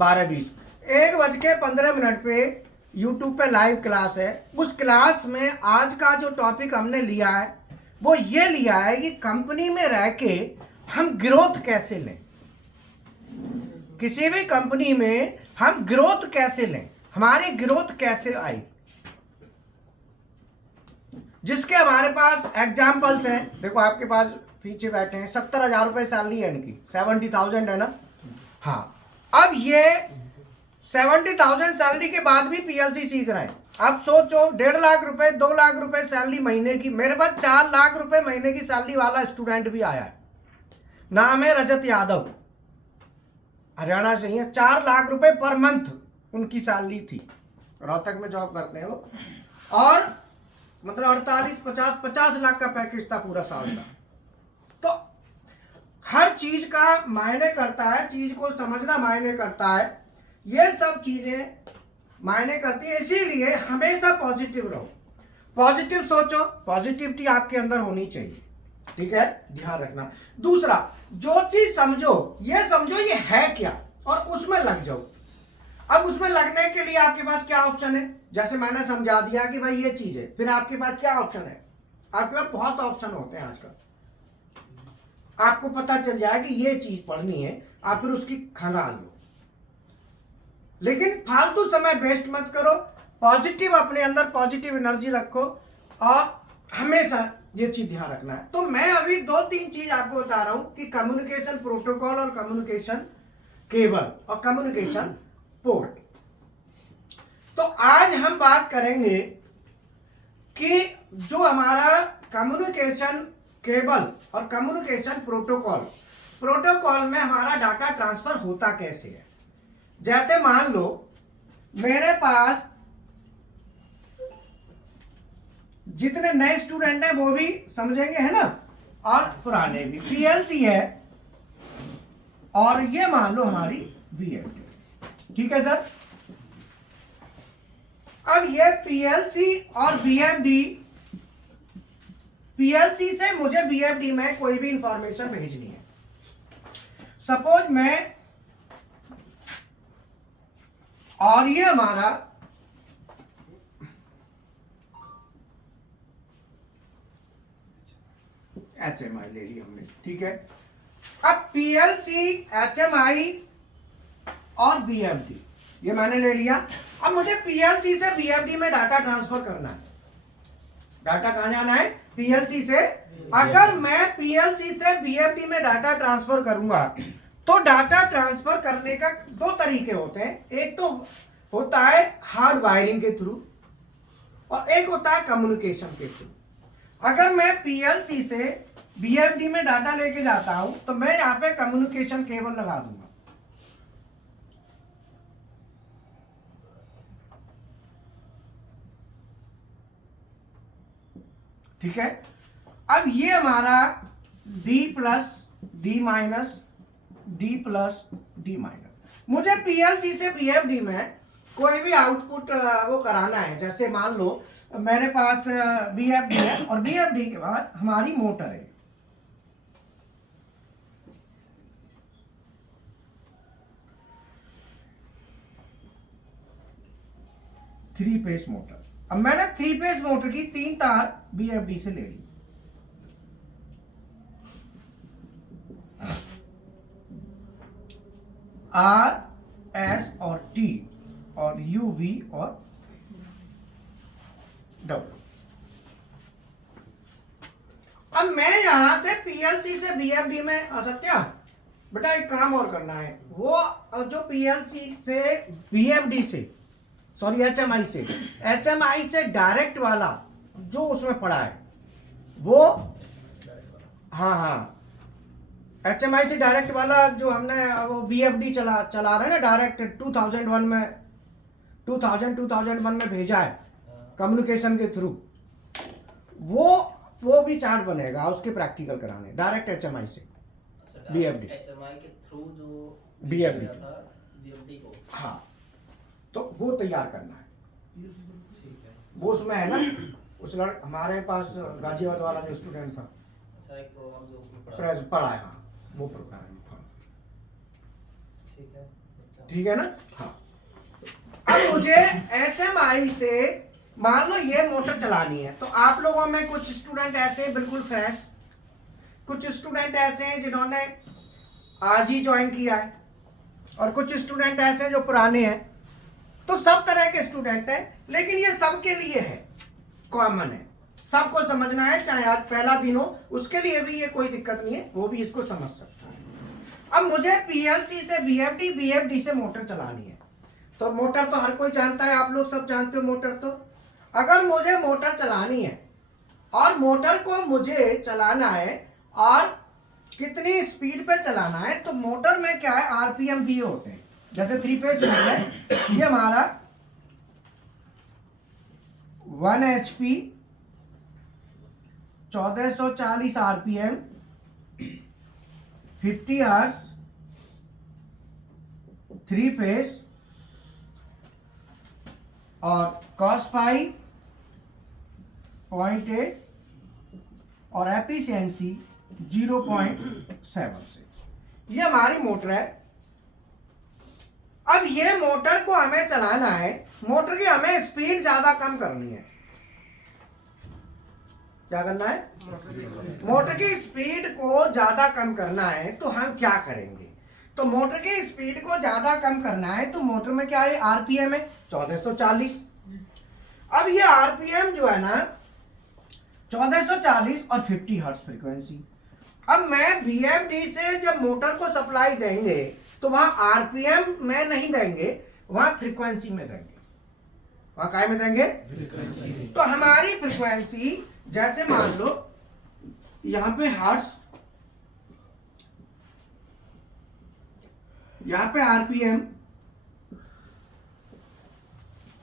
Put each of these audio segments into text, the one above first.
12:20 1:15 पे यूट्यूब पे live class है। उस क्लास में आज का जो टॉपिक हमने लिया है वो ये लिया है कि कंपनी में रह के हम ग्रोथ कैसे लें, किसी भी कंपनी में हम ग्रोथ कैसे लें, हमारी ग्रोथ कैसे आई, जिसके हमारे पास एग्जाम्पल्स हैं। देखो आपके पास पीछे बैठे हैं, 70,000 रुपए सैलरी है इनकी, 70,000 है ना। हाँ, अब ये 70,000 सैलरी के बाद भी पीएलसी सीख रहे हैं। अब सोचो 1.5 लाख रुपए 2 लाख रुपए सैलरी महीने की, मेरे पास 4 लाख रुपए महीने की सैलरी वाला स्टूडेंट भी आया है, नाम है रजत यादव, हरियाणा से ही है। 4 लाख रुपए पर मंथ उनकी सैलरी थी, रोहतक में जॉब करते हैं वो, और मतलब 48-50 लाख का पैकेज था पूरा साल का। तो हर चीज का मायने करता है, चीज को समझना मायने करता है, ये सब चीजें मायने करती है। इसीलिए हमेशा पॉजिटिव रहो, पॉजिटिव सोचो, पॉजिटिविटी आपके अंदर होनी चाहिए, ठीक है, ध्यान रखना। दूसरा, जो चीज समझो ये समझो ये है क्या, और उसमें लग जाओ। अब उसमें लगने के लिए आपके पास क्या ऑप्शन है, जैसे मैंने समझा दिया कि भाई ये चीज है, फिर आपके पास क्या ऑप्शन है, आपके पास बहुत ऑप्शन होते हैं आजकल। आपको पता चल जाए कि ये चीज पढ़नी है, आप फिर उसकी खंगाल लो, लेकिन फालतू समय वेस्ट मत करो, पॉजिटिव अपने अंदर पॉजिटिव एनर्जी रखो, और हमेशा ये चीज ध्यान रखना है। तो मैं अभी 2-3 चीज आपको बता रहा हूं कि कम्युनिकेशन प्रोटोकॉल और कम्युनिकेशन केबल और कम्युनिकेशन पोर्ट। तो आज हम बात करेंगे कि जो हमारा कम्युनिकेशन केबल और कम्युनिकेशन प्रोटोकॉल में हमारा डाटा ट्रांसफर होता कैसे है। जैसे मान लो मेरे पास जितने नए स्टूडेंट हैं वो भी समझेंगे, है ना, और पुराने भी। पीएलसी है और ये मान लो हमारी बीएफडी, ठीक है सर। अब ये पीएलसी और बीएफडी, पीएलसी से मुझे बीएफडी में कोई भी इंफॉर्मेशन भेजनी है। सपोज मैं, और ये हमारा एचएमआई ले ली हमने, ठीक है। अब पीएलसी, एचएमआई और बीएफडी ये मैंने ले लिया। अब मुझे पीएलसी से बीएफडी में डाटा ट्रांसफर करना है। डाटा कहां जाना है, पीएलसी से। अगर मैं पीएलसी से बीएफडी में डाटा ट्रांसफर करूंगा तो डाटा ट्रांसफर करने का 2 तरीके होते हैं। एक तो होता है हार्ड वायरिंग के थ्रू और एक होता है कम्युनिकेशन के थ्रू। अगर मैं पीएलसी से बीएफडी में डाटा लेके जाता हूं तो मैं यहां पे कम्युनिकेशन केबल लगा दूंगा, ठीक है। अब ये हमारा D plus D minus D plus D minus, मुझे पीएलसी से बीएफडी में कोई भी आउटपुट वो कराना है। जैसे मान लो मेरे पास बीएफडी है और बीएफडी के बाद हमारी मोटर है, थ्री फेस मोटर। अब मैंने 3 फेस मोटर की 3 तार बीएफडी से ले ली। आर, एस और टी और यू, वी और डब्ल्यू। अब मैं यहां से पीएलसी से बीएफडी में असत्या बेटा एक काम और करना है, वो जो पीएलसी से बीएफडी से, सॉरी एचएमआई से डायरेक्ट वाला जो उसमें पड़ा है वो, हाँ एचएमआई से डायरेक्ट वाला जो हमने वो बीएफडी चला रहे हैं ना डायरेक्ट, 2001 में भेजा है कम्युनिकेशन के थ्रू, वो भी चार्ट बनेगा उसके प्रैक्टिकल कराने डायरेक्ट एचएमआई से बीएफडी, एचएमआई के थ्रू जो बीएफडी को, हाँ तो वो तैयार करना है, ठीक है। वो उसमें है ना, उस हमारे पास गाजियाबाद वाला जो स्टूडेंट था, एक प्रोग्राम जो उसमें पढ़ा है, हाँ वो प्रोग्राम है, ठीक है। ठीक है ना। हाँ, अब मुझे HMI से मान लो ये मोटर चलानी है, तो आप लोगों में कुछ स्टूडेंट ऐसे हैं बिल्कुल फ्रेश, कुछ स्टूडेंट ऐसे हैं जिन्होंने आज ही ज्वाइन किया है, और कुछ स्टूडेंट ऐसे हैं जो पुराने हैं। तो सब तरह के स्टूडेंट हैं, लेकिन ये सबके लिए है, कॉमन है, सबको समझना है। चाहे आज पहला दिन हो, उसके लिए भी ये कोई दिक्कत नहीं है, वो भी इसको समझ सकता है। अब मुझे PLC से BFD, BFD से मोटर चलानी है। तो मोटर तो हर कोई जानता है, आप लोग सब जानते हो मोटर। तो अगर मुझे मोटर चलानी है और मोटर को मुझे चलाना है और कितनी स्पीड पे चलाना है, तो मोटर में क्या है, RPM दिए होते हैं। जैसे 3 फेज मोटर है, ये हमारा 1 HP 1440 RPM 50 हर्ट्ज 3 फेज और cos पाई 0.8 और एफिशिएंसी 0.76। ये हमारी मोटर है। अब ये मोटर को हमें चलाना है, मोटर की हमें स्पीड ज्यादा कम करनी है। क्या करना है, मोटर की स्पीड को ज्यादा कम करना है। तो हम क्या करेंगे, तो मोटर की स्पीड को ज्यादा कम करना है, तो मोटर में क्या है, RPM है 1440। अब ये RPM जो है ना 1440 और 50 हर्ट्ज फ्रीक्वेंसी। अब मैं BFD से जब मोटर को सप्लाई देंगे तो वहां RPM में नहीं देंगे, वहां फ्रीक्वेंसी में देंगे। वहां काय में देंगे, तो हमारी फ्रीक्वेंसी जैसे मान लो यहां पे हर्ट्ज, यहां पे RPM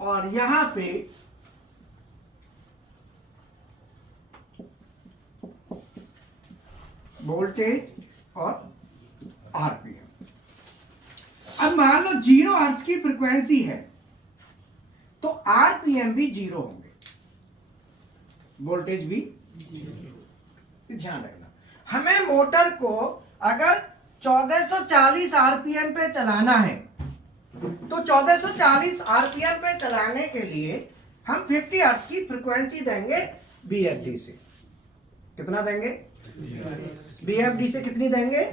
और यहां पे वोल्टेज और RPM। अब मान लो 0 हर्ट्ज की फ्रीक्वेंसी है, तो RPM भी 0 होंगे, वोल्टेज भी। ध्यान रखना, हमें मोटर को अगर 1440 RPM पे चलाना है, तो 1440 RPM पे चलाने के लिए हम 50 हर्ट्ज की फ्रीक्वेंसी देंगे BFD से। कितना देंगे, BFD से कितनी देंगे,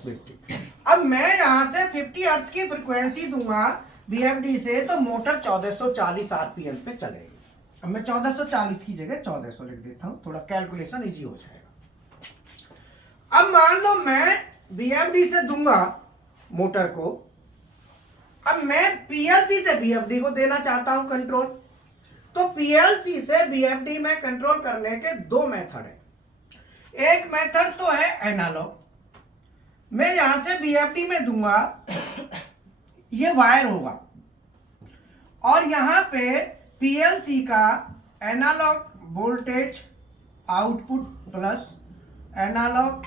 50। अब मैं यहां से 50 हर्ट्ज की फ्रीक्वेंसी दूंगा BFD से, तो मोटर 1440 RPM पे चलेगी। अब मैं 1440 की जगह 1400 लिख देता हूं, थोड़ा कैलकुलेशन इजी हो जाएगा। अब मान लो मैं BFD से दूंगा मोटर को, अब मैं PLC से BFD को देना चाहता हूं कंट्रोल। तो PLC से BFD में कंट्रोल करने के 2 मेथड है। एक मेथड तो है एनालॉग, मैं यहां से BFD में दूंगा, ये वायर होगा और यहां पे PLC का analogue voltage output plus analogue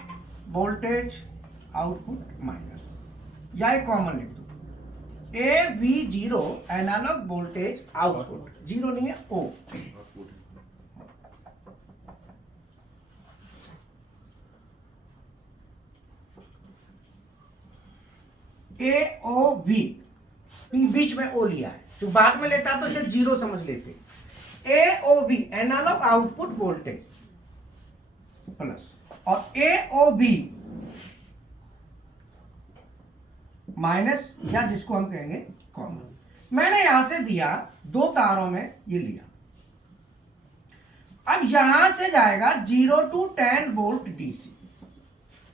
voltage output minus, या एक कॉमन लिख दो AV0 एनालॉग वोल्टेज आउटपुट, 0 नहीं है O। AOV, बीच में O लिया है, जो बाद में लेता तो सिर्फ 0 समझ लेते। AOV analogue output voltage plus और AOV माइनस, या जिसको हम कहेंगे कॉमन। मैंने यहां से दिया 2 तारों में ये लिया। अब यहां से जाएगा 0 to 10 वोल्ट DC।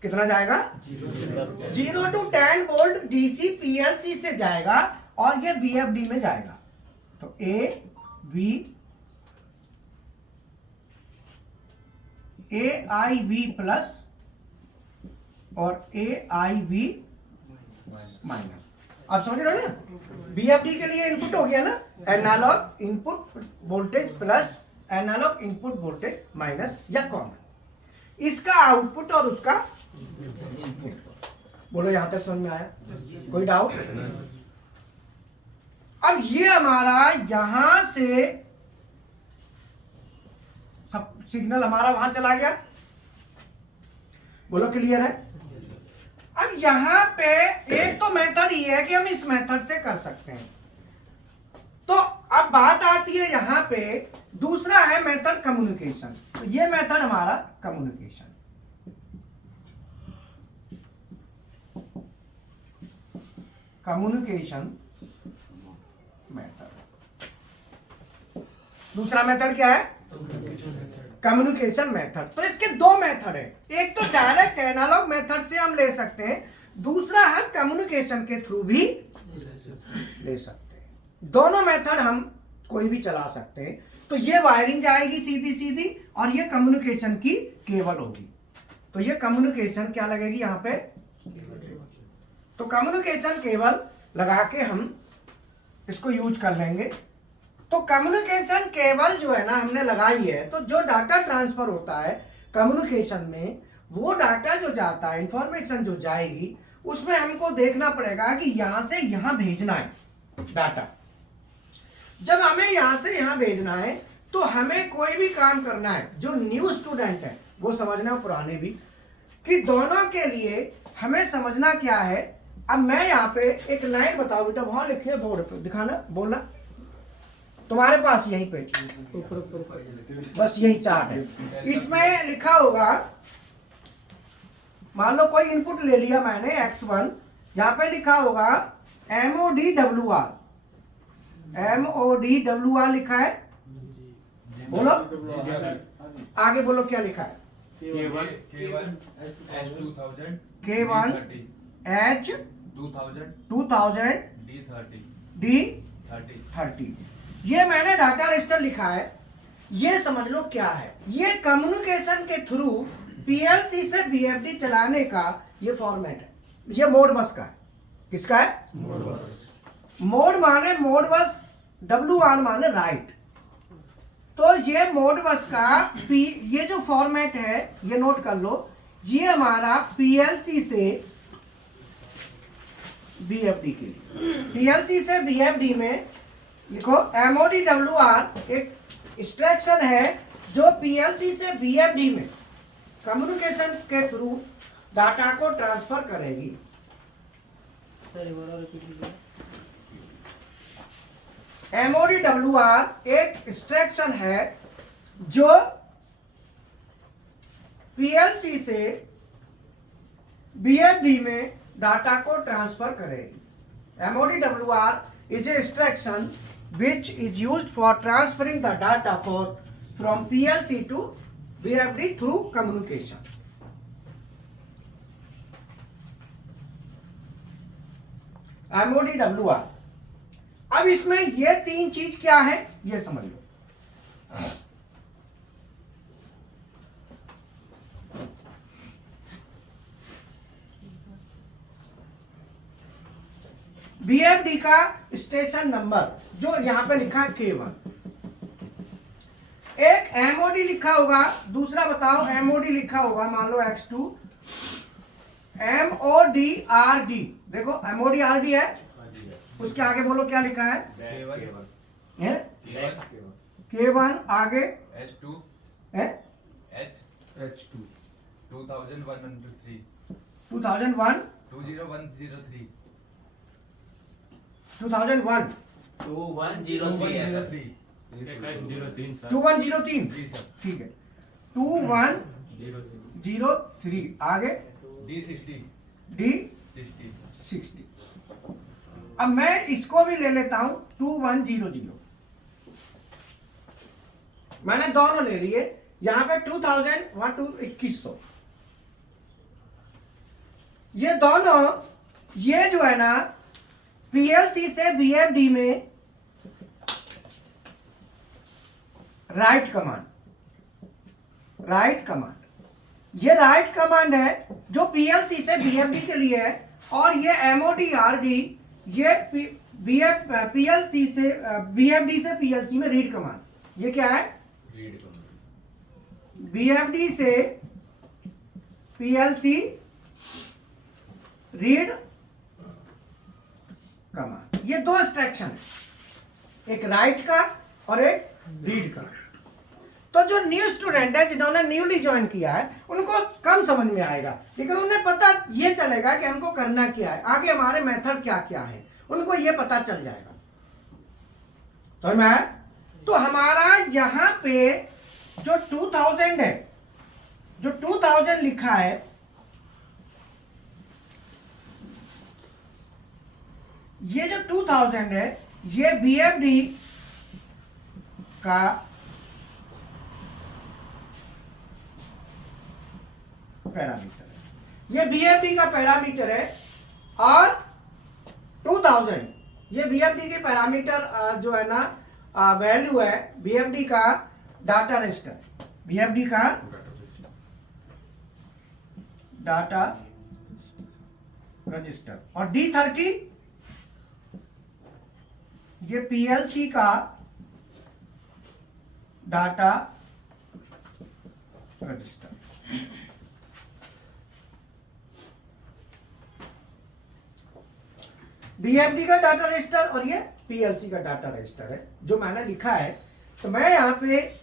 कितना जाएगा, 0 to 10 वोल्ट DC PLC से जाएगा और ये BFD में जाएगा। तो AIV प्लस और AIV माइनस। आप समझ रहे हो ना, BFD के लिए इनपुट हो गया ना, analogue input voltage plus analogue input voltage minus या कॉमन, इसका आउटपुट और उसका इनपुट। बोलो यहां तक समझ में आया, कोई डाउट। अब ये हमारा यहां से सब सिग्नल हमारा वहां चला गया, बोलो क्लियर है। अब यहां पे एक तो मेथड ये है कि हम इस मेथड से कर सकते हैं। तो अब बात आती है यहां पे दूसरा है मेथड कम्युनिकेशन। तो ये मेथड हमारा कम्युनिकेशन, कम्युनिकेशन मेथड। दूसरा मेथड क्या है? Communication method. तो इसके दो मेथड है, एक तो डायरेक्ट एनालॉग मेथड से हम ले सकते हैं, दूसरा हम कम्युनिकेशन के थ्रू भी ले सकते हैं। दोनों मेथड हम कोई भी चला सकते हैं। तो ये वायरिंग जाएगी सीधी सीधी और ये कम्युनिकेशन की केबल होगी। तो ये कम्युनिकेशन क्या लगेगी यहां पे? तो कम्युनिकेशन केबल लगा के हम इसको यूज कर लेंगे। तो कम्युनिकेशन केबल जो है ना हमने लगाई है, तो जो डाटा ट्रांसफर होता है कम्युनिकेशन में, वो डाटा जो जाता है, इंफॉर्मेशन जो जाएगी, उसमें हमको देखना पड़ेगा कि यहां से यहां भेजना है डाटा। जब हमें यहां से यहां भेजना है तो हमें कोई भी काम करना है, जो न्यू स्टूडेंट है वो समझना, पुराने भी, कि दोनों के लिए हमें समझना क्या है। अब मैं यहाँ पे एक लाइन बताओ बेटा, वहां लिखे बोर्ड पे, दिखाना, बोलना, तुम्हारे पास यहीं पे बस यही चार्ट है। इसमें लिखा होगा, मान लो कोई इनपुट ले लिया मैंने x1, यहाँ पे लिखा होगा MODWR, MODWR लिखा है। बोलो आगे, बोलो क्या लिखा है? K1 H2000 D30। ये मैंने डाटा रजिस्टर लिखा है। ये समझ लो क्या है, ये कम्युनिकेशन के थ्रू पीएलसी से बीएफडी चलाने का ये फॉर्मेट है। ये मोड बस का है। किसका है? मोड माने मोड बस, WR माने राइट। तो ये मोड बस का ये जो फॉर्मेट है, ये नोट कर लो, ये हमारा पीएलसी से बीएफडी के लिए, पीएलसी से बीएफडी में लिखो MODWR एक इंस्ट्रक्शन है जो पीएलसी से बीएफडी में कम्युनिकेशन के थ्रू डाटा को ट्रांसफर करेगी। MODWR एक इंस्ट्रक्शन है जो पीएलसी से बीएफडी में डाटा को ट्रांसफर करेगी। MODWR is a instruction which is used for transferring the data from PLC to BFD through communication. MODWR। अब इसमें ये तीन चीज क्या है ये समझ लो। बीएफडी का स्टेशन नंबर जो यहां पे लिखा है K1, एक MOD लिखा होगा, दूसरा बताओ MOD लिखा होगा, मान लो X2, MODRD। देखो MODRD है, उसके आगे बोलो क्या लिखा है? K1 आगे H2 है H2 2103 2001 20103 2001 2103 2103 जी सर ठीक है, 2103 आगे D60 D60। अब मैं इसको भी ले लेता हूं 2100। मैंने दोनों ले लिए, यहां पे 2001 to 2100। ये दोनों, ये जो है ना पीएलसी से बीएफडी में राइट कमांड, ये राइट कमांड है जो पीएलसी से बीएफडी के लिए है, और ये MODRD ये पीएलसी से बीएफडी से पीएलसी में रीड कमांड। ये क्या है? बीएफडी से पीएलसी रीड कमांड। ये दो इंस्ट्रक्शन है, एक राइट का और एक रीड का। तो जो न्यू स्टूडेंट है, जिन्होंने न्यूली ज्वाइन किया है, उनको कम समझ में आएगा, लेकिन उन्हें पता ये चलेगा कि हमको करना क्या है, आगे हमारे मेथड क्या क्या है, उनको ये पता चल जाएगा। समझ में आया? तो हमारा यहाँ पे जो 2000 है, जो 2000 लिखा है, ये जो 2000 है, ये बीएफडी का पैरामीटर है, ये बीएफडी का पैरामीटर है। और 2000 ये बीएफडी के पैरामीटर जो है ना वैल्यू है बीएफडी का डाटा रजिस्टर, बीएफडी का डाटा रजिस्टर। और D30 ये पीएलसी का डाटा रजिस्टर। बीएफडी का डाटा रजिस्टर और ये पीएलसी का डाटा रजिस्टर है जो मैंने लिखा है। तो मैं यहां पे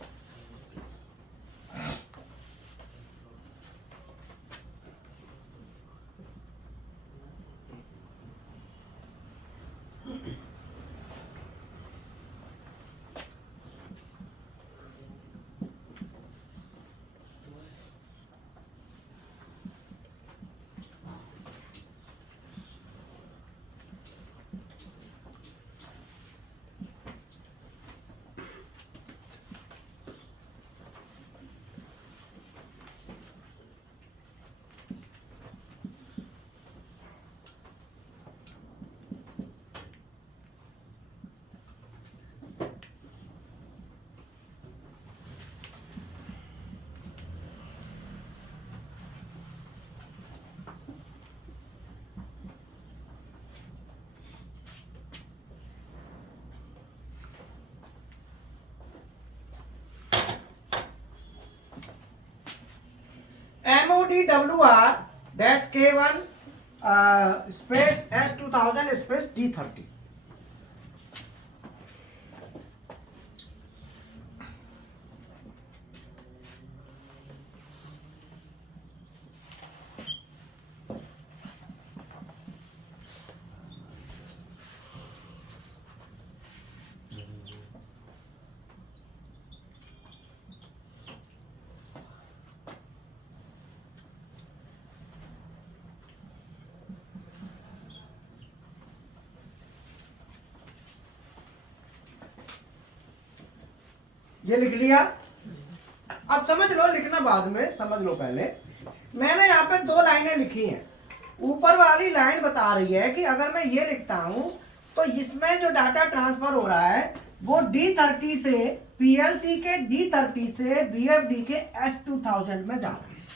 MODWR that's K1 space S2000 space D30। ये लिख लिया। अब समझ लो, लिखना बाद में, समझ लो पहले। मैंने यहाँ पे 2 लाइनें लिखी हैं। ऊपर वाली लाइन बता रही है कि अगर मैं ये लिखता हूं तो इसमें जो डाटा ट्रांसफर हो रहा है वो D30 से पीएलसी के D30 से बीएफडी के S2000 में जा रहा है।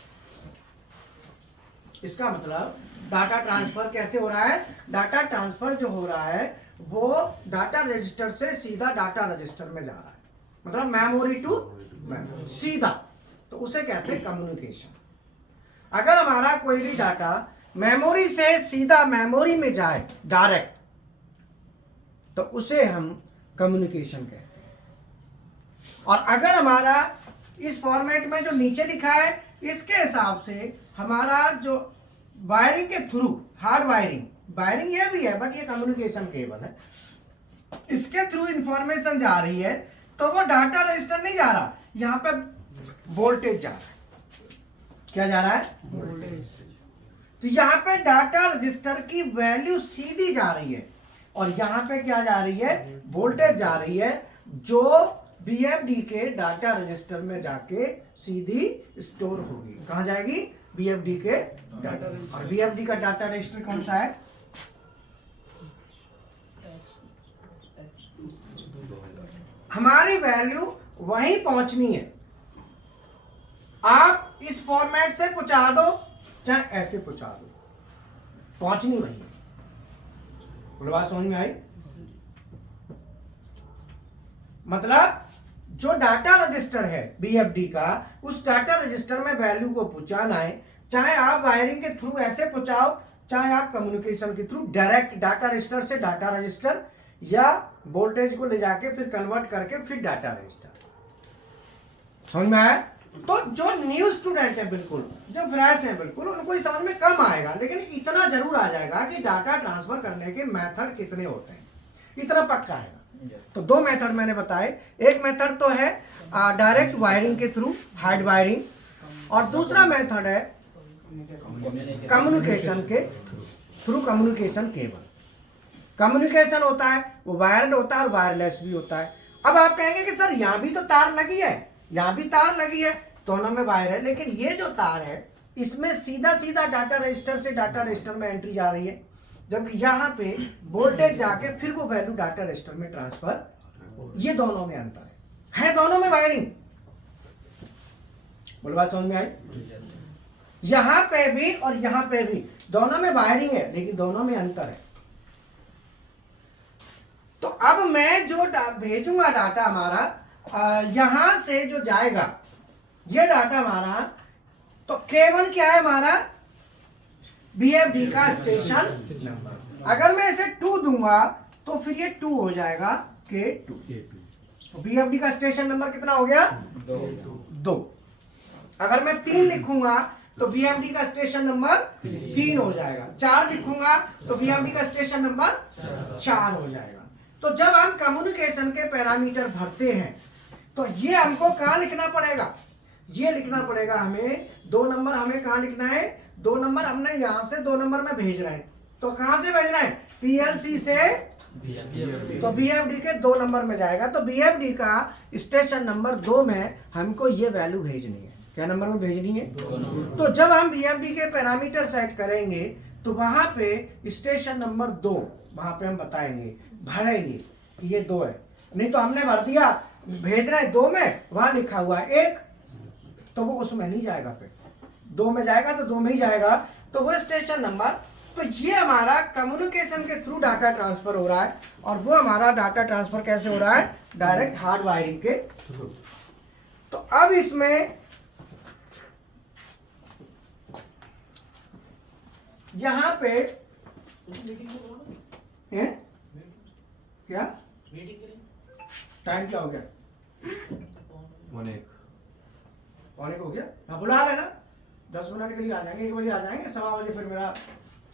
इसका मतलब डाटा ट्रांसफर कैसे हो रहा है? डाटा ट्रांसफर जो हो रहा है वो डाटा रजिस्टर से सीधा डाटा रजिस्टर में जा रहा है, मतलब मेमोरी टू मेमोरी सीधा। तो उसे कहते हैं कम्युनिकेशन। अगर हमारा कोई भी डाटा मेमोरी से सीधा मेमोरी में जाए डायरेक्ट, तो उसे हम कम्युनिकेशन कहते हैं। और अगर हमारा इस फॉर्मेट में जो नीचे लिखा है इसके हिसाब से हमारा जो वायरिंग के थ्रू, हार्ड वायरिंग ये भी है बट ये कम्युनिकेशन केबल है, इसके थ्रू इंफॉर्मेशन जा रही है, तो वो डाटा रजिस्टर नहीं जा रहा, यहां पे वोल्टेज जा रहा है। क्या जा रहा है? वोल्टेज। तो यहां पे डाटा रजिस्टर की वैल्यू सीधी जा रही है और यहां पे क्या जा रही है? वोल्टेज जा रही है, जो बीएफडी के डाटा रजिस्टर में जाके सीधी स्टोर होगी। कहां जाएगी? बीएफडी के डाटा रजिस्टर। और बीएफडी का डाटा रजिस्टर कौन सा है? हमारी वैल्यू वहीं पहुंचनी है। आप इस फॉर्मेट से पहुंचा दो चाहे ऐसे पहुंचा दो, पहुंचनी वहीं है। बोलो, बात समझ में आई? मतलब जो डाटा रजिस्टर है बीएफडी का, उस डाटा रजिस्टर में वैल्यू को पहुंचाना है, चाहे आप वायरिंग के थ्रू ऐसे पहुंचाओ, चाहे आप कम्युनिकेशन के थ्रू डायरेक्ट डाटा रजिस्टर से डाटा रजिस्टर, या वोल्टेज को ले जाके फिर कन्वर्ट करके फिर डाटा रजिस्टर। समझ में आया? तो जो न्यू स्टूडेंट है बिल्कुल, जो फ्रेश है बिल्कुल, उनको ही समझ में कम आएगा, लेकिन इतना जरूर आ जाएगा कि डाटा ट्रांसफर करने के मेथड कितने होते हैं, इतना पक्का आएगा। तो दो मेथड मैंने बताए, एक मेथड तो है डायरेक्ट वायरिंग के थ्रू, हार्ड वायरिंग, और दूसरा मेथड है कम्युनिकेशन के थ्रू कम्युनिकेशन केबल। कम्युनिकेशन होता है वो वायर्ड होता है और वायरलेस भी होता है। अब आप कहेंगे कि सर यहाँ भी तो तार लगी है, यहाँ भी तार लगी है, दोनों में वायर है, लेकिन ये जो तार है इसमें सीधा सीधा डाटा रजिस्टर से डाटा रजिस्टर में एंट्री जा रही है, जबकि यहाँ पे वोल्टेज जाके फिर वो वैल्यू डाटा रजिस्टर में ट्रांसफर, ये दोनों में अंतर है दोनों में वायरिंग। बोल बात समझ में आई? यहां पे भी और यहां पे भी दोनों में वायरिंग है, लेकिन दोनों में अंतर है। तो अब मैं जो भेजूंगा डाटा हमारा यहां से जो जाएगा ये डाटा हमारा, तो केवल क्या है हमारा बीएफडी का स्टेशन नंबर। अगर मैं इसे 2 दूंगा तो फिर ये 2 हो जाएगा K2। तो बीएफडी का स्टेशन नंबर कितना हो गया? 2। अगर मैं 3 लिखूंगा तो वीएमडी का स्टेशन नंबर 3 हो जाएगा। 4 लिखूंगा तो वीएमडी का स्टेशन नंबर 4 हो जाएगा। तो जब हम कम्युनिकेशन के पैरामीटर भरते हैं तो ये हमको कहाँ लिखना पड़ेगा? ये लिखना पड़ेगा हमें 2 नंबर, हमें कहाँ लिखना है? 2 नंबर हमने यहां से 2 नंबर में भेज रहे हैं, तो कहां से भेजना है? पीएलसी से, तो बीएफडी के 2 नंबर में जाएगा। तो बीएफडी का स्टेशन नंबर 2 में हमको ये वैल्यू भेजनी है। क्या नंबर में भेजनी है? 2। तो जब हम बीएफडी के पैरामीटर सेट करेंगे तो वहां पे स्टेशन नंबर 2 वहां पे हम बताएंगे, भरेंगे ये 2 है, नहीं तो हमने भर दिया भेज रहे हैं 2 में, वहां लिखा हुआ है 1, तो वो उसमें नहीं जाएगा, फिर 2 में जाएगा तो 2 में ही जाएगा, तो वो स्टेशन नंबर। तो ये हमारा कम्युनिकेशन के थ्रू डाटा ट्रांसफर हो रहा है, और वो हमारा डाटा ट्रांसफर कैसे हो रहा है? डायरेक्ट हार्ड वायरिंग के थ्रू। तो अब इसमें यहां पे है क्या टाइम क्या हो गया? 1 हो गया। हाँ बुला लेना, 10 मिनट के लिए आ जाएंगे, 1 बजे आ जाएंगे, 1:15 बजे फिर मेरा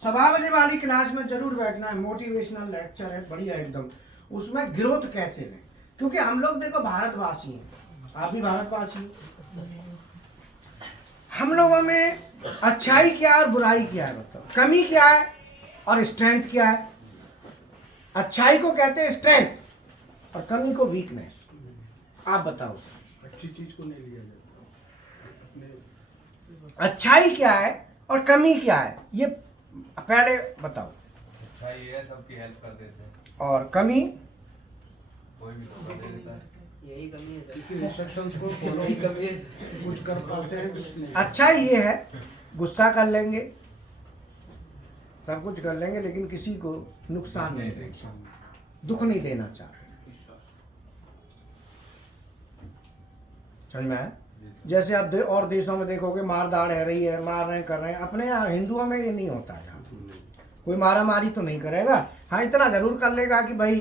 1:15 बजे वाली क्लास में जरूर बैठना है। मोटिवेशनल लेक्चर है, बढ़िया एकदम। उसमें ग्रोथ कैसे लें, क्योंकि हम लोग देखो भारतवासी हैं, आप भी भारतवासी हैं। हम लोगों में अच्छाई क्या है और बुराई क्या है, बताओ। कमी क्या है और स्ट्रेंथ क्या है? अच्छाई को कहते हैं स्ट्रेंथ और कमी को वीकनेस। आप बताओ, अच्छी चीज को नहीं लिया जाता। अच्छाई क्या है और कमी क्या है, ये पहले बताओ। अच्छा ये है, सबकी हेल्प कर देते हैं, और कमी कोई भी धोखा दे देता है। यही कमी है किसी इंस्ट्रक्शंस को फॉलो यही कमी है। कुछ कर पाते हैं, कुछ नहीं। अच्छाई ये है गुस्सा कर लेंगे, सब कुछ कर लेंगे, लेकिन किसी को नुकसान नहीं देंगे, दुख नहीं देना चाहते। समझ में आया? जैसे आप और देशों में देखोगे मार दाड़ है रही है, मार रहे हैं, कर रहे हैं। अपने यहाँ हिंदुओं में ये नहीं होता है, कोई मारा मारी तो नहीं करेगा। हाँ इतना जरूर कर लेगा कि भाई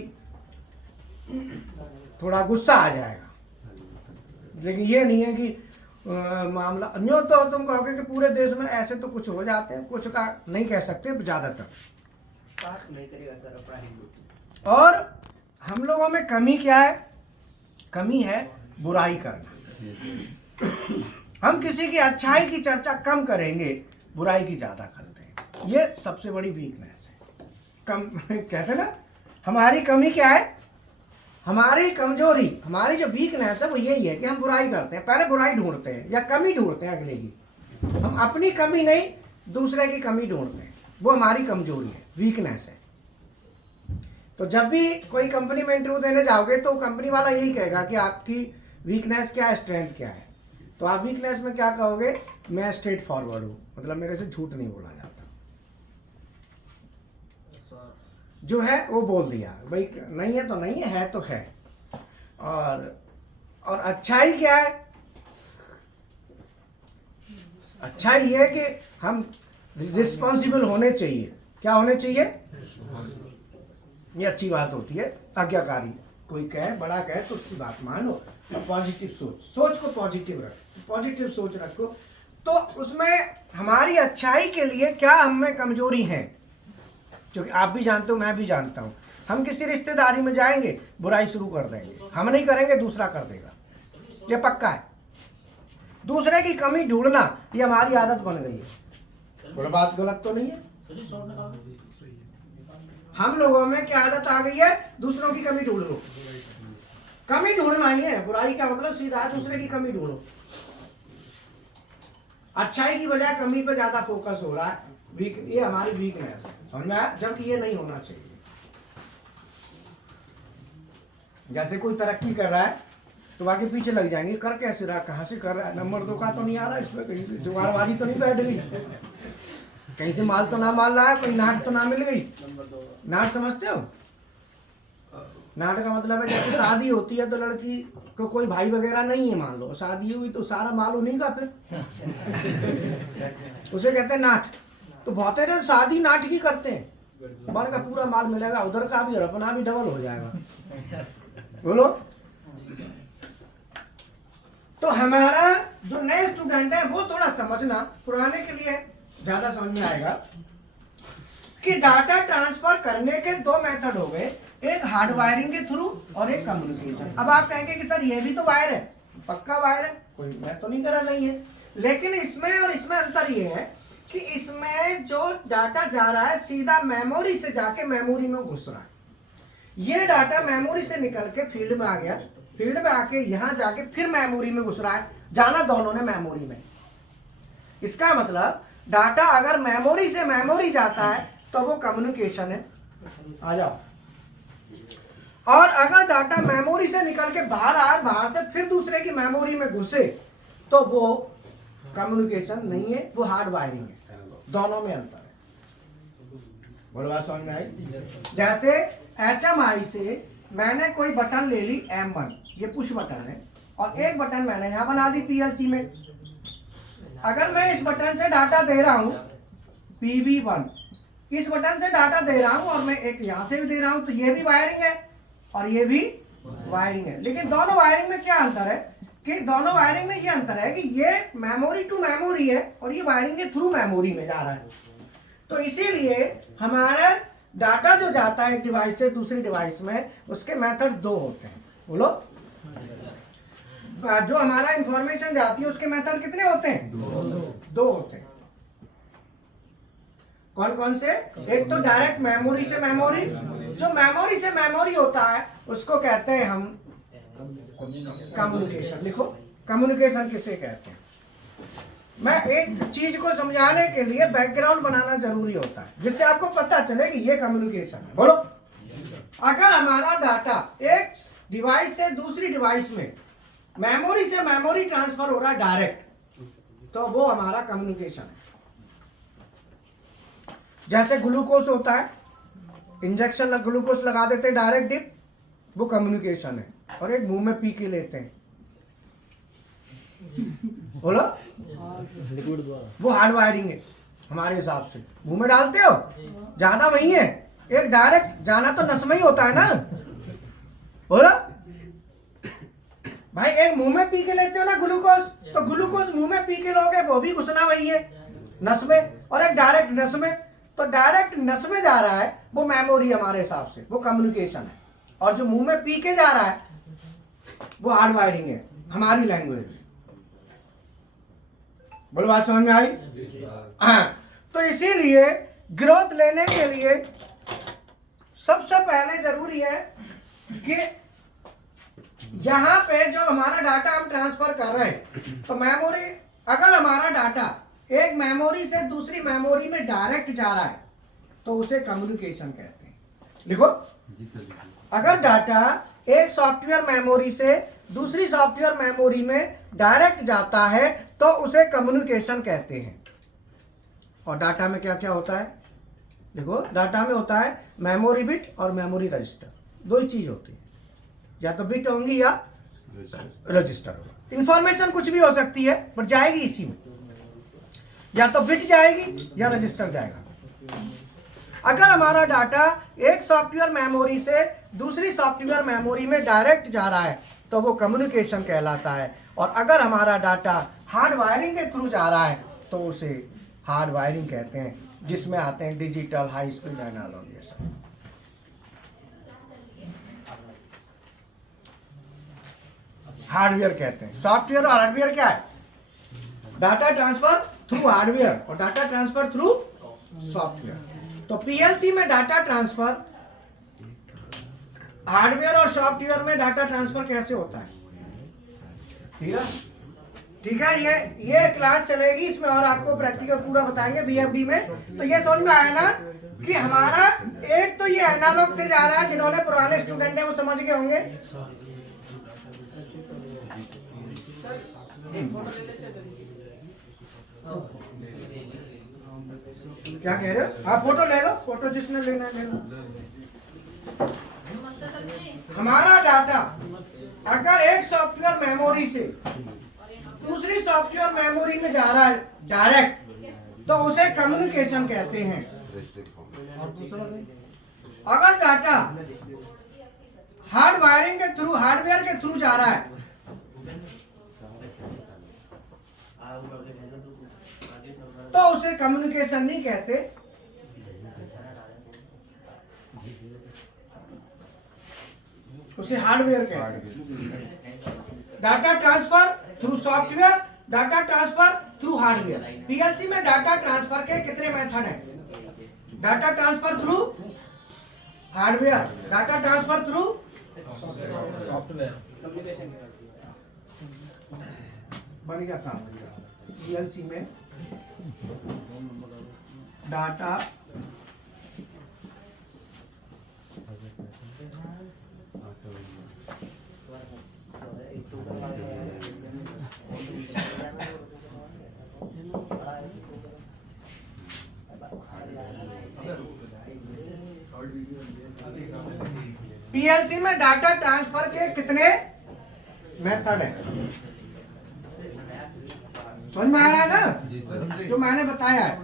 थोड़ा गुस्सा आ जाएगा, लेकिन ये नहीं है कि मामला न्यू। तो तुम कहोगे कि पूरे देश में ऐसे तो कुछ हो जाते हैं, कुछ का नहीं कह सकते, ज्यादातर। बात नहीं करेगा सर अपना हिंदू। और हम लोगों में कमी क्या है? कमी है बुराई करना। हम किसी की अच्छाई की चर्चा कम करेंगे, बुराई की ज्यादा करते हैं। ये सबसे बड़ी वीकनेस है। कम कहते ना, हमारी कमी क्या है? हमारी कमजोरी, हमारी जो वीकनेस है वो यही है कि हम बुराई करते हैं, पहले बुराई ढूंढते हैं या कमी ढूंढते हैं अगले की। हम अपनी कमी नहीं, दूसरे की कमी ढूंढते हैं, वो हमारी कमजोरी है, वीकनेस है। तो जब भी कोई कंपनी में इंटरव्यू देने जाओगे तो कंपनी वाला यही कहेगा कि आपकी वीकनेस क्या है, स्ट्रेंथ क्या है। तो आप वीकनेस में क्या कहोगे? मैं स्ट्रेट फॉरवर्ड हूँ, मतलब मेरे से झूठ नहीं बोला जाता, जो है वो बोल दिया भाई, नहीं है तो नहीं है तो है। और अच्छाई क्या है? अच्छाई ये है कि हम रिस्पॉन्सिबल होने चाहिए। क्या होने चाहिए? ये अच्छी बात होती है। आज्ञाकारी, कोई कहे, बड़ा कहे तो उसकी बात मानो, पॉजिटिव सोच को पॉजिटिव रखो, पॉजिटिव सोच रखो। तो उसमें हमारी अच्छाई के लिए क्या हमें कमजोरी है, क्योंकि आप भी जानते हो मैं भी जानता हूं, हम किसी रिश्तेदारी में जाएंगे बुराई शुरू कर देंगे, हम नहीं करेंगे दूसरा कर देगा, ये पक्का है। दूसरे की कमी ढूंढना ये हमारी आदत बन गई है। बड़ी बात गलत तो नहीं है? हम लोगों में क्या आदत आ गई है, दूसरों की कमी ढूंढ लो। कमी ढूंढना ही है, बुराई का मतलब सीधा दूसरे की कमी ढूंढो। अच्छाई की बजाय कमी पे ज्यादा फोकस हो रहा है, ये हमारी वीकनेस है, समझ में आया? जबकि ये नहीं होना चाहिए। जैसे कोई तरक्की कर रहा है तो बाकी पीछे लग जाएंगे, कर कैसे रहा, कहाँ से कर रहा है, नंबर 2 का तो नहीं आ रहा, इसमें कहीं से जुगाड़बाजी तो नहीं बैठ गई, कहीं से माल तो ना माल लाया, कोई नाट तो ना मिल गई। नाट समझते हो? नाट का मतलब है जैसे शादी होती है तो लड़की को कोई भाई वगैरह नहीं है, मान लो शादी हुई तो सारा माल उन्हीं का, फिर उसे कहते हैं नाट। तो बहुत सारे शादी नाट की करते हैं, बन का पूरा माल मिलेगा, उधर का भी और अपना भी डबल हो जाएगा। बोलो। तो हमारा जो नए स्टूडेंट है वो थोड़ा समझना, पुराने के लिए ज्यादा समझ में आएगा कि डाटा ट्रांसफर करने के 2 मेथड हो गए, एक हार्ड वायरिंग के थ्रू और एक कम्युनिकेशन। अब आप कहेंगे कि सर ये भी तो वायर है, पक्का वायर है, कोई मैं तो नहीं करा नहीं है, लेकिन इसमें और इसमें अंतर ये है कि इसमें जो डाटा जा रहा है सीधा मेमोरी से जाके मेमोरी में घुस रहा है। ये डाटा मेमोरी से निकल के फील्ड में आ गया, फील्ड में आके यहां जाके फिर मेमोरी में घुस रहा है, जाना दोनों ने मेमोरी में। इसका मतलब डाटा अगर मेमोरी से मेमोरी जाता है तो वो कम्युनिकेशन है, आ जाओ। और अगर डाटा मेमोरी से निकल के बाहर आए, बाहर से फिर दूसरे की मेमोरी में घुसे तो वो कम्युनिकेशन नहीं है, वो हार्ड वायरिंग है। दोनों में अंतर है। बोलो बात समझ में आई? जैसे HMI से मैंने कोई बटन ले ली M1, ये पुश बटन है, और एक बटन मैंने यहां बना दी PLC में। अगर मैं इस बटन से डाटा दे रहा हूं PB1, इस बटन से डाटा दे रहा हूं और मैं एक यहां से भी दे रहा हूं, तो ये भी वायरिंग है और ये भी वायरिंग है। लेकिन दोनों वायरिंग में क्या अंतर है कि दोनों वायरिंग में ये अंतर है कि ये मेमोरी टू मेमोरी है और ये वायरिंग के थ्रू मेमोरी में जा रहा है। तो इसीलिए हमारा डाटा जो जाता है एक डिवाइस से दूसरी डिवाइस में, उसके मेथड 2 होते हैं। बोलो। जो हमारा इंफॉर्मेशन जाती है उसके मेथड कितने होते हैं? 2 होते हैं। कौन कौन से? एक तो डायरेक्ट मेमोरी से मेमोरी, जो मेमोरी से मेमोरी होता है उसको कहते हैं हम कम्युनिकेशन। लिखो, कम्युनिकेशन किसे कहते हैं। मैं एक चीज को समझाने के लिए बैकग्राउंड बनाना जरूरी होता है, जिससे आपको पता चले कि ये कम्युनिकेशन है। बोलो। अगर हमारा डाटा एक डिवाइस से दूसरी डिवाइस में मेमोरी से मेमोरी ट्रांसफर हो रहा है डायरेक्ट, तो वो हमारा कम्युनिकेशन है। जैसे ग्लूकोज होता है, इंजेक्शन ग्लूकोज लगा देते हैं डायरेक्ट डिप, वो कम्युनिकेशन है। और एक मुंह में पी के लेते हैं, बोलो, वो हार्ड वायरिंग है हमारे हिसाब से। मुंह में डालते हो, ज्यादा वही है। एक डायरेक्ट जाना तो नस में ही होता है ना, बोलो भाई। एक मुंह में पी के लेते हो ना ग्लूकोज, तो ग्लूकोज मुंह में पी के लोगे, वो भी घुसना वही है नस में। और एक डायरेक्ट नस में, तो डायरेक्ट नस में जा रहा है वो मेमोरी हमारे हिसाब से, वो कम्युनिकेशन है। और जो मुंह में पी के जा रहा है वो हार्ड वायरिंग है हमारी लैंग्वेज में। बोलो, बात समझ में आई? हाँ। तो इसीलिए ग्रोथ लेने के लिए सबसे पहले जरूरी है कि यहां पे जो हमारा डाटा हम ट्रांसफर कर रहे हैं, तो मेमोरी, अगर हमारा डाटा एक मेमोरी से दूसरी मेमोरी में डायरेक्ट जा रहा है तो उसे कम्युनिकेशन कहते हैं। देखो, अगर डाटा एक सॉफ्टवेयर मेमोरी से दूसरी सॉफ्टवेयर मेमोरी में डायरेक्ट जाता है तो उसे कम्युनिकेशन कहते हैं। और डाटा में क्या क्या होता है? देखो, डाटा में होता है मेमोरी बिट और मेमोरी रजिस्टर, 2 ही चीज होती है। या तो बिट होंगी या रजिस्टर होगा। इंफॉर्मेशन कुछ भी हो सकती है पर जाएगी इसी में, या तो बिट जाएगी या रजिस्टर जाएगा। अगर हमारा डाटा एक सॉफ्टवेयर मेमोरी से दूसरी सॉफ्टवेयर मेमोरी में डायरेक्ट जा रहा है तो वो कम्युनिकेशन कहलाता है। और अगर हमारा डाटा हार्ड वायरिंग के थ्रू जा रहा है तो उसे हार्ड वायरिंग कहते हैं, जिसमें आते हैं डिजिटल, हाई स्पीड, एनालॉग, ये सब। हार्डवेयर कहते हैं। सॉफ्टवेयर और हार्डवेयर क्या है? डाटा ट्रांसफर थ्रू हार्डवेयर और डाटा ट्रांसफर थ्रू सॉफ्टवेयर। तो पीएलसी में डाटा ट्रांसफर, हार्डवेयर और सॉफ्टवेयर में डाटा ट्रांसफर कैसे होता है? ठीक है, ये क्लास चलेगी, इसमें और आपको प्रैक्टिकल पूरा बताएंगे बीएफडी में। तो ये समझ में आया ना कि हमारा एक तो ये एनालॉग से जा रहा है, जिन्होंने पुराने स्टूडेंट हैं वो समझ गए होंगे। क्या कह रहे हो? आप फोटो ले लो, फोटो जिसने लेना है ले लो। हमारा डाटा अगर एक सॉफ्टवेयर मेमोरी से दूसरी सॉफ्टवेयर मेमोरी में जा रहा है डायरेक्ट, तो उसे कम्युनिकेशन कहते हैं। अगर डाटा हार्ड वायरिंग के थ्रू, हार्डवेयर के थ्रू जा रहा है, तो उसे कम्युनिकेशन नहीं कहते, उसे हार्डवेयर कहते हैं। Data transfer through software, data transfer through hardware. PLC में डाटा ट्रांसफर के कितने मेथड हैं? Data transfer through hardware, data transfer through software, communication बन गया काम। पीएलसी में डाटा पीएलसी में डाटा ट्रांसफर के कितने मेथड हैं? समझ में आ रहा है ना जो मैंने बताया है?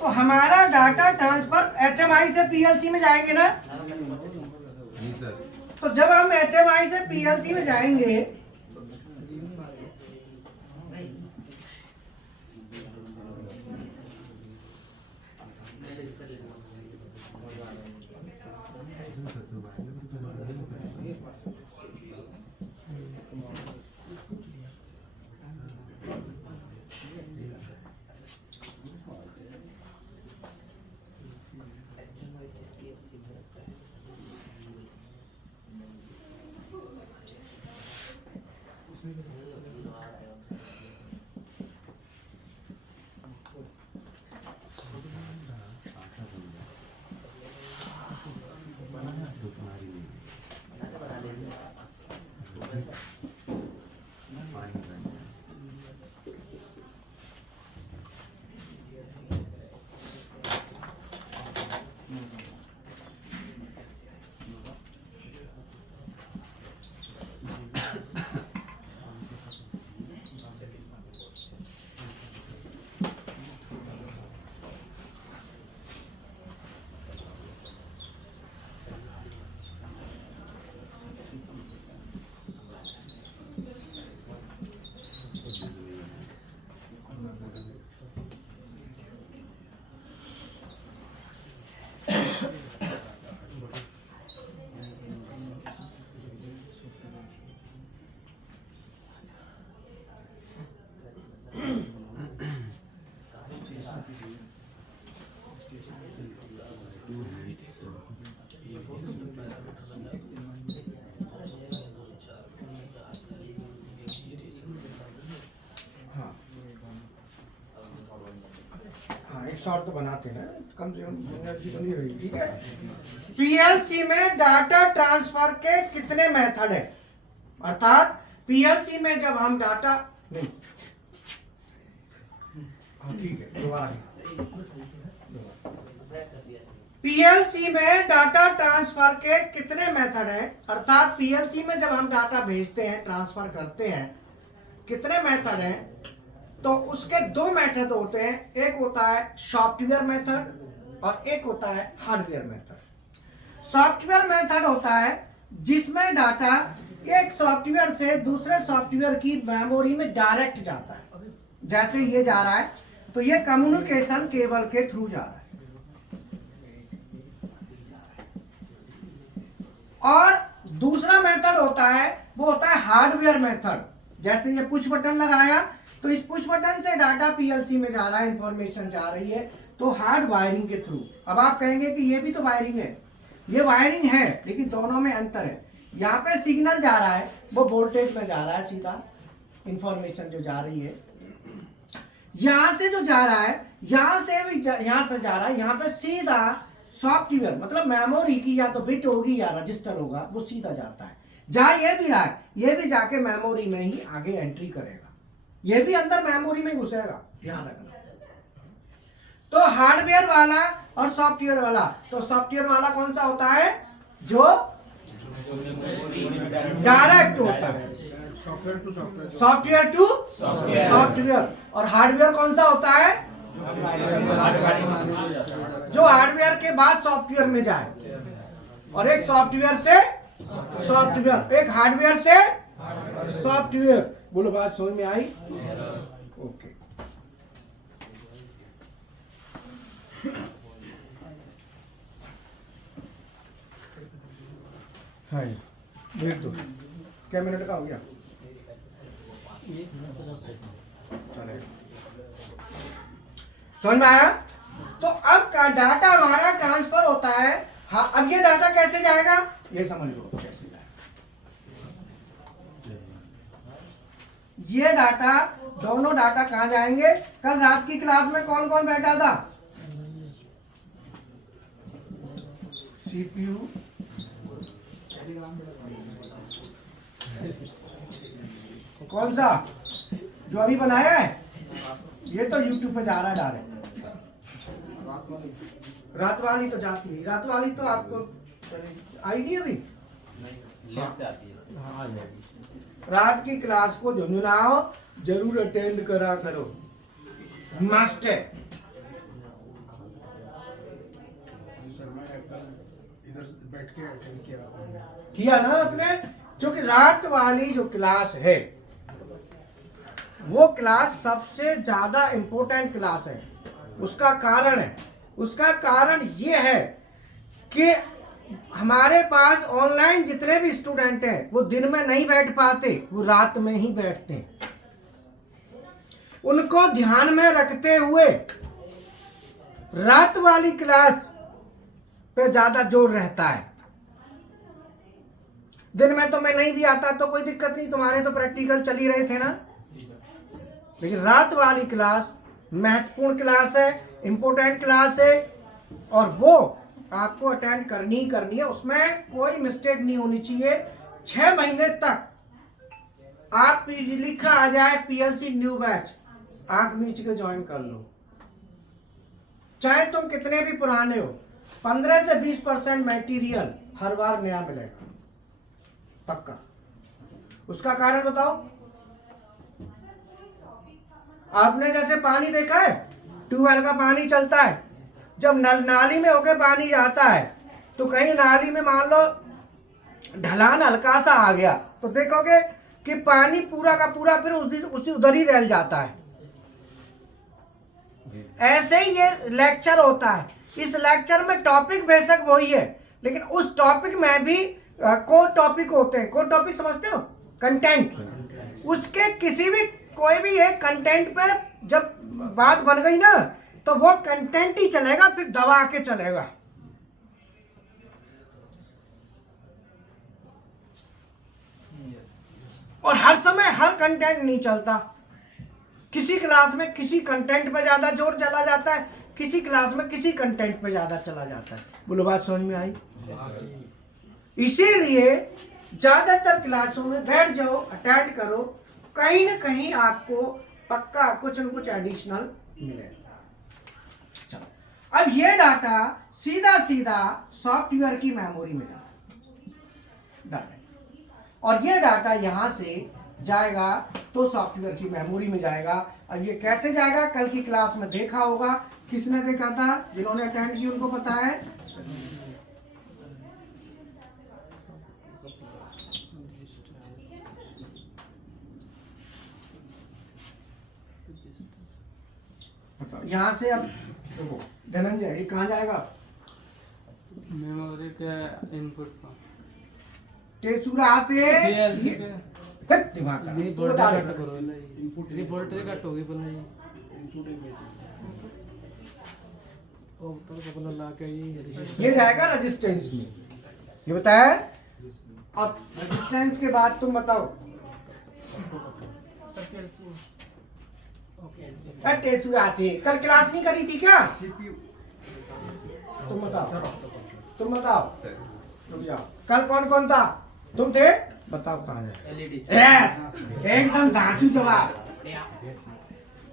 तो हमारा डाटा ट्रांसफर एचएमआई से पीएलसी में जाएंगे ना? तो जब हम एचएमआई से पीएलसी में जाएंगे शॉर्ट तो बनाते हैं कम से कम एनर्जी बनी रहेगी। ठीक है, पीएलसी में डाटा ट्रांसफर के कितने मेथड है? अर्थात पीएलसी में जब हम डाटा नहीं, हाँ ठीक है, दोबारा पीएलसी में डाटा ट्रांसफर के कितने मेथड हैं? अर्थात पीएलसी में जब हम डाटा भेजते हैं, ट्रांसफर करते हैं, कितने मेथड हैं? तो उसके दो मेथड होते हैं, एक होता है सॉफ्टवेयर मेथड और एक होता है हार्डवेयर मेथड। सॉफ्टवेयर मेथड होता है जिसमें डाटा एक सॉफ्टवेयर से दूसरे सॉफ्टवेयर की मेमोरी में डायरेक्ट जाता है। जैसे ये जा रहा है तो ये कम्युनिकेशन केबल के थ्रू जा रहा है। और दूसरा मेथड होता है वो होता है हार्डवेयर मेथड। जैसे ये पुश बटन लगाया तो इस पुश बटन से डाटा पीएलसी में जा रहा है, इंफॉर्मेशन जा रही है तो हार्ड वायरिंग के थ्रू। अब आप कहेंगे कि ये भी तो वायरिंग है, ये वायरिंग है लेकिन दोनों में अंतर है। यहाँ पे सिग्नल जा रहा है वो वोल्टेज में जा रहा है, सीधा इंफॉर्मेशन जो जा रही है। यहां से जो जा रहा है यहां से यहां से जा रहा है, यहाँ पे सीधा सॉफ्टवेयर मतलब मेमोरी की या तो बिट होगी या रजिस्टर होगा, वो सीधा जाता है। जहां ये भी रहा है ये भी जाके मेमोरी में ही आगे एंट्री करेगा, ये भी अंदर मेमोरी में घुसेगा, ध्यान रखना। तो हार्डवेयर वाला और सॉफ्टवेयर वाला, तो सॉफ्टवेयर वाला कौन सा होता है? जो डायरेक्ट होता है, software to software. Software to software. और हार्डवेयर कौन सा होता है? जो हार्डवेयर के बाद सॉफ्टवेयर में जाए। और एक सॉफ्टवेयर से सॉफ्टवेयर, एक हार्डवेयर से सॉफ्टवेयर। बोलो बात समझ में आई? ओके। हाँ भेज दो। क्या मिनट का हो गया? चलेगा। समझ में आया? तो अब का डाटा हमारा ट्रांसफर होता है। हाँ, अब ये डाटा कैसे जाएगा ये समझ लो कैसे जाएगा। ये डाटा, दोनों डाटा कहां जाएंगे? कल रात की क्लास में कौन कौन बैठा था? सीपीयू, कौन सा जो अभी बनाया है? ये तो YouTube पे जा रहा है डायरेक्ट। रात वाली तो जाती है, रात वाली तो आपको आई नहीं अभी, लेट से आती है। हाँ आ जाएगी। रात की क्लास को झुंझुनाओ, जरूर अटेंड करा करो, मस्ट है। सर मैं कल इधर बैठ के अटेंड किया ना आपने? क्योंकि रात वाली जो क्लास है वो क्लास सबसे ज्यादा इंपॉर्टेंट क्लास है। उसका कारण है, उसका कारण ये है कि हमारे पास ऑनलाइन जितने भी स्टूडेंट हैं वो दिन में नहीं बैठ पाते, वो रात में ही बैठते हैं। उनको ध्यान में रखते हुए रात वाली क्लास पे ज्यादा जोर रहता है। दिन में तो मैं नहीं भी आता तो कोई दिक्कत नहीं, तुम्हारे तो प्रैक्टिकल चल ही रहे थे ना। लेकिन रात वाली क्लास महत्वपूर्ण क्लास है, इंपॉर्टेंट क्लास है और वो आपको अटेंड करनी ही करनी है। उसमें कोई मिस्टेक नहीं होनी चाहिए। 6 महीने तक आप लिखा आ जाए पीएलसी न्यू बैच, आंख मीच के ज्वाइन कर लो, चाहे तुम कितने भी पुराने हो। 15 से 20% मटेरियल हर बार नया मिलेगा पक्का। उसका कारण बताओ। आपने जैसे पानी देखा है, ट्यूबवेल का पानी चलता है, जब नाली में होके पानी जाता है तो कहीं नाली में मान लो ढलान हल्का सा आ गया तो देखोगे कि पानी पूरा का पूरा फिर उसी उधर ही रह जाता है। ऐसे ही ये लेक्चर होता है। इस लेक्चर में टॉपिक बेशक वही है लेकिन उस टॉपिक में भी कोर टॉपिक होते हैं। कोर टॉपिक समझते हो? कंटेंट। उसके किसी भी कोई भी एक कंटेंट पे जब बात बन गई ना तो वो कंटेंट ही चलेगा, फिर दबा के चलेगा। और हर समय हर कंटेंट नहीं चलता। किसी क्लास में किसी कंटेंट पे ज्यादा जोर चला जाता है, किसी क्लास में किसी कंटेंट पे ज्यादा चला जाता है। बोलो बात समझ में आई? इसीलिए ज्यादातर क्लासों में बैठ जाओ, अटेंड करो, कहीं ना कहीं आपको पक्का कुछ न कुछ एडिशनल मिलेगा। चलो, अब ये डाटा सीधा सीधा सॉफ्टवेयर की मेमोरी में जा रहा है और ये डाटा यहां से जाएगा तो सॉफ्टवेयर की मेमोरी में जाएगा। अब ये कैसे जाएगा कल की क्लास में देखा होगा। किसने देखा था? जिन्होंने अटेंड की उनको पता है। यहाँ से अब देखो धनंजय ये कहाँ जाएगा? मेमोरी के इनपुट पर टेसुरा आते PLC के दिमाग का नहीं तू बता वोल्टेज दे। कट करो नहीं वोल्टेज कट होगी बोला ये इनपुट ही बैठे ऑप्टर को बोला ला के ये ये जाएगा रेजिस्टेंस में, ये बताया। अब रेजिस्टेंस के बाद तुम बताओ टेसुरा आते कल क्लास नहीं करी थी क्या? तुम बताओ रुक जाओ। कल कौन कौन था? तुम थे? बताओ कहाँ जाए? एलईडी यस, एकदम धांसू जवाब।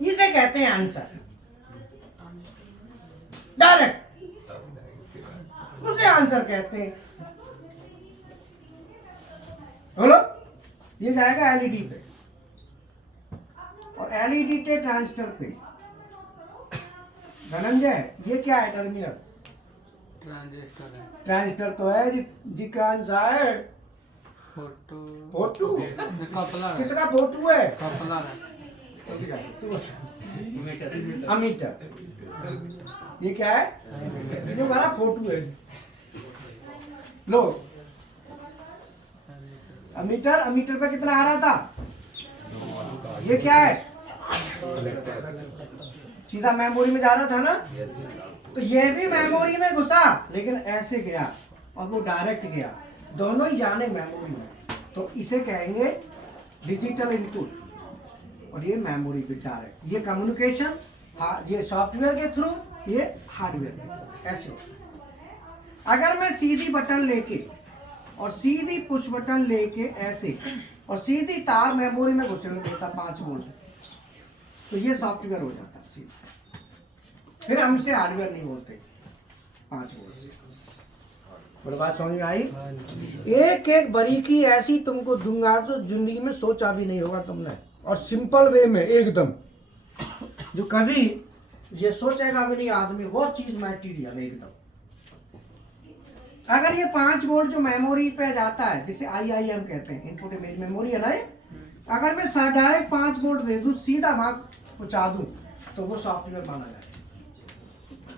इसे कहते हैं आंसर डायरेक्ट, उसे आंसर कहते हैं। बोलो, ये जाएगा एलईडी पे और एलईडी के ट्रांजिस्टर पे। धनंजय ये क्या है? टर्मिनल ट्रांजिस्टर है ट्रांजिस्टर तो है जिसका आंसर है फोटो फोटू। कपलर है किसका फोटू है? कपलर है तू बता। अमीटर। ये क्या है? ये हमारा फोटू है। लो अमीटर, अमीटर पे कितना आ रहा था? ये क्या है? सीधा मेमोरी में जा रहा था ना, तो ये भी मेमोरी में घुसा लेकिन ऐसे गया और वो डायरेक्ट गया, दोनों ही जाने मेमोरी में, तो इसे कहेंगे डिजिटल इनपुट और ये मेमोरी पे डायरेक्ट। ये कम्युनिकेशन, ये सॉफ्टवेयर के थ्रू, ये हार्डवेयर के थ्रू, ऐसे होता। अगर मैं सीधी बटन लेके और सीधी पुश बटन लेके ऐसे और सीधी तार मेमोरी में घुसे देता 5 वोल्ट, तो ये सॉफ्टवेयर हो जाता सीधा। फिर हमसे हार्डवेयर नहीं बोलते 5 वोल्ट से। बोलो बात समझ में आई? एक एक बारीकी ऐसी तुमको दूंगा जो जिंदगी में सोचा भी नहीं होगा तुमने, और सिंपल वे में एकदम, जो कभी ये सोचेगा भी नहीं आदमी, वो चीज मटेरियल एकदम। अगर ये 5 वोल्ट जो मेमोरी पे जाता है, जिसे IIM कहते हैं, इनपुट इमेज मेमोरी है ना, ये अगर मैं डायरेक्ट 5 वोल्ट दे दूं, सीधा भाग पहुंचा दूं, तो वो सॉफ्टवेयर माना जाए,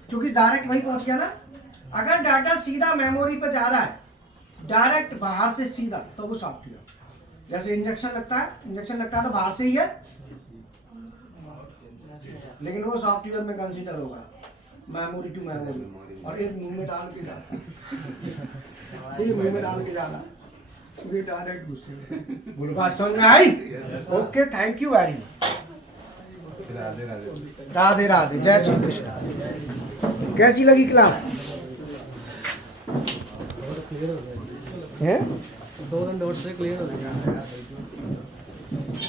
क्योंकि डायरेक्ट वही पहुंच गया ना। अगर डाटा सीधा मेमोरी पे जा रहा है डायरेक्ट बाहर से सीधा, तो वो सॉफ्टवेयर। जैसे इंजेक्शन लगता है तो बाहर से ही है, लेकिन वो सॉफ्टवेयर में कंसीडर होगा मेमोरी टू मेमोरी, और एक मुंह में डाल के जाता है, ये मुंह में डाल के जाना, ये डायरेक्ट घुसे। बोलो बात समझ में आई? Okay, thank you very much. Radhe Radhe. Radhe Radhe, जय श्री कृष्ण। कैसी लगी क्लास? क्लियर हो जाएगी, हैं? 2-3 डॉट से क्लियर हो जाएगा,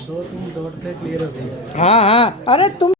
2-3 डॉट से क्लियर हो जाएगा। हाँ हाँ, अरे तुम